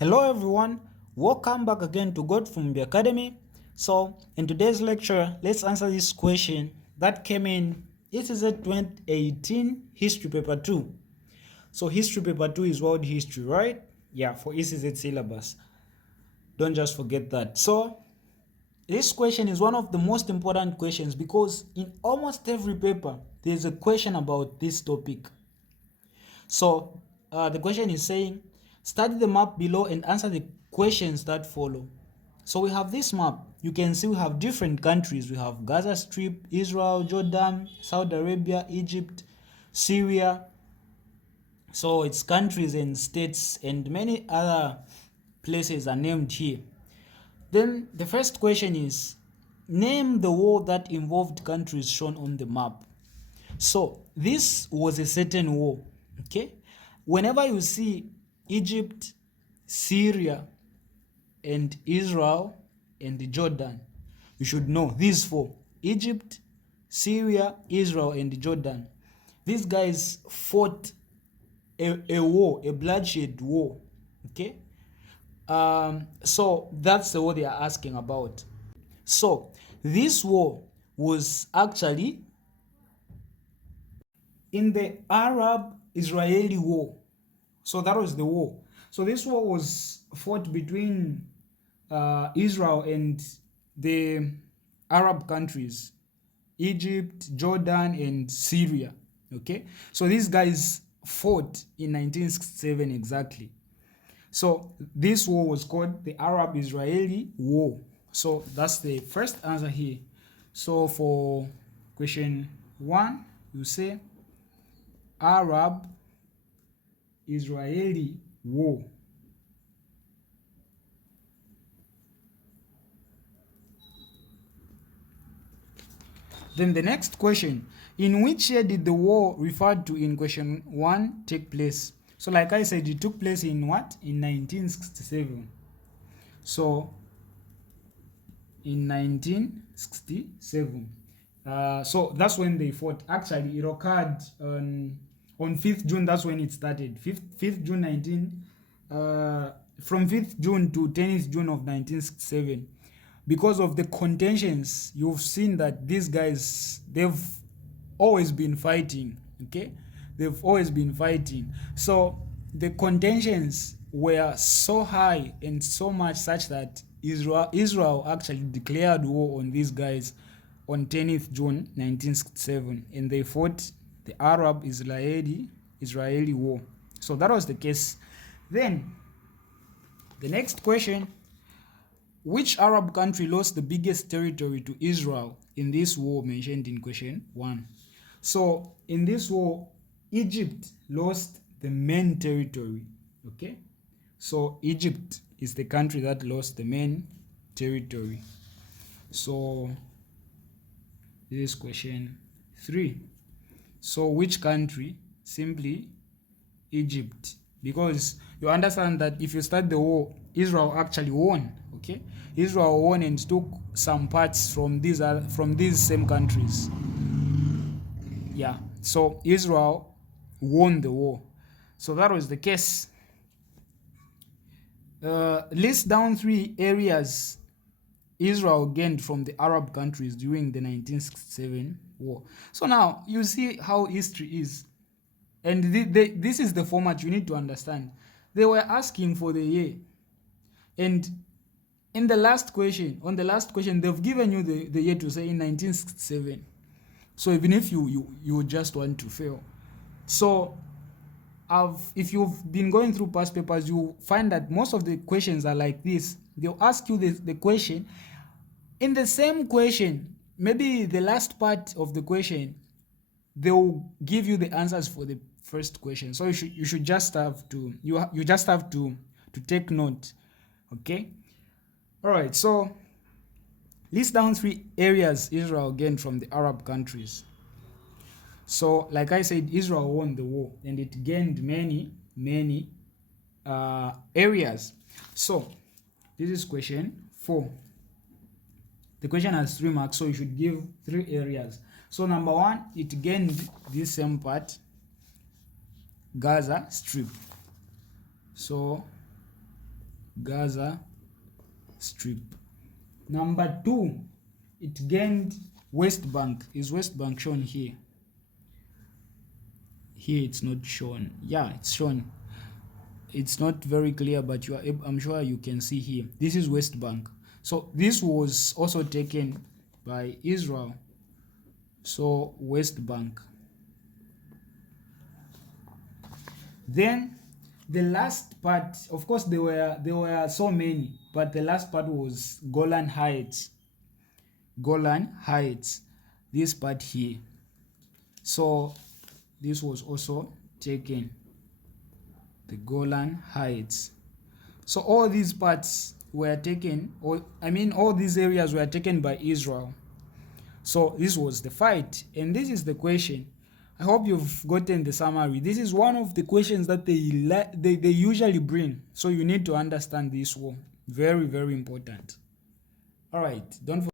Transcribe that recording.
Hello everyone, welcome back again to Godfumbi Academy. So in today's lecture, let's answer this question that came in ECZ 2018 History Paper 2. So History Paper 2 is World History, right? Yeah, for ECZ syllabus. Don't just forget that. So this question is one of the most important questions because in almost every paper, there's a question about this topic. So the question is saying, study the map below and answer the questions that follow. So we have this map. You can see we have different countries. We have Gaza Strip, Israel, Jordan, Saudi Arabia, Egypt, Syria. So it's countries and states and many other places are named here. Then the first question is, name the war that involved countries shown on the map. So this was a certain war, okay? Whenever you see Egypt, Syria, and Israel, and Jordan, you should know these four: Egypt, Syria, Israel, and Jordan. These guys fought a war, a bloodshed war, okay? So that's the war they are asking about. So this war was actually in the Arab-Israeli war. So that was the war. So this war was fought between Israel and the Arab countries, Egypt, Jordan, and Syria. Okay, so these guys fought in 1967 exactly. So this war was called the Arab-Israeli War. So that's the first answer here. So for question 1, you say Arab-Israeli War. Then the next question, in which year did the war referred to in question 1 take place? So like I said, it took place in what? In 1967. So in 1967. So that's when they fought. Actually, it occurred on 5th June. That's when it started. 5th June 19. From 5th June to 10th June of 1967. Because of the contentions, you've seen that these guys, they've always been fighting. Okay, they've always been fighting. So the contentions were so high and so much such that Israel actually declared war on these guys on 10th June 1967, and they fought the Arab-Israeli war. So that was the case. Then the next question, which Arab country lost the biggest territory to Israel in this war mentioned in question 1? So in this war, Egypt lost the main territory. Okay, so Egypt is the country that lost the main territory. So this is question 3. So which country? Simply Egypt, because you understand that if you start the war, Israel actually won. Okay, Israel won and took some parts from these same countries. Yeah, so Israel won the war. So that was the case. List down 3 areas Israel gained from the Arab countries during the 1967 war. So now you see how history is. And this is the format you need to understand. They were asking for the year. And in the last question, they've given you the year to say in 1967. So even if you just want to fail. So if you've been going through past papers, you find that most of the questions are like this. They'll ask you the question. In the same question, maybe the last part of the question, they'll give you the answers for the first question. So you should just have to you just have to take note. Okay, all right. So list down 3 areas Israel gained from the Arab countries. So like I said, Israel won the war and it gained many areas. So this is question 4. The question has 3 marks, so you should give 3 areas. So number 1, it gained this same part, Gaza Strip. So Gaza Strip. Number 2, it gained West Bank. Is West Bank shown here? Here it's not shown. Yeah, it's shown. It's not very clear, but I'm sure you can see here. This is West Bank. So this was also taken by Israel. So West Bank. Then the last part, of course there were so many, but the last part was Golan Heights. Golan Heights, this part here. So this was also taken, the Golan Heights. So all these parts were taken, all these areas were taken by Israel. So this was the fight, and this is the question. I hope you've gotten the summary. This is one of the questions that they usually bring, so you need to understand this war. Very, very important. All right, don't forget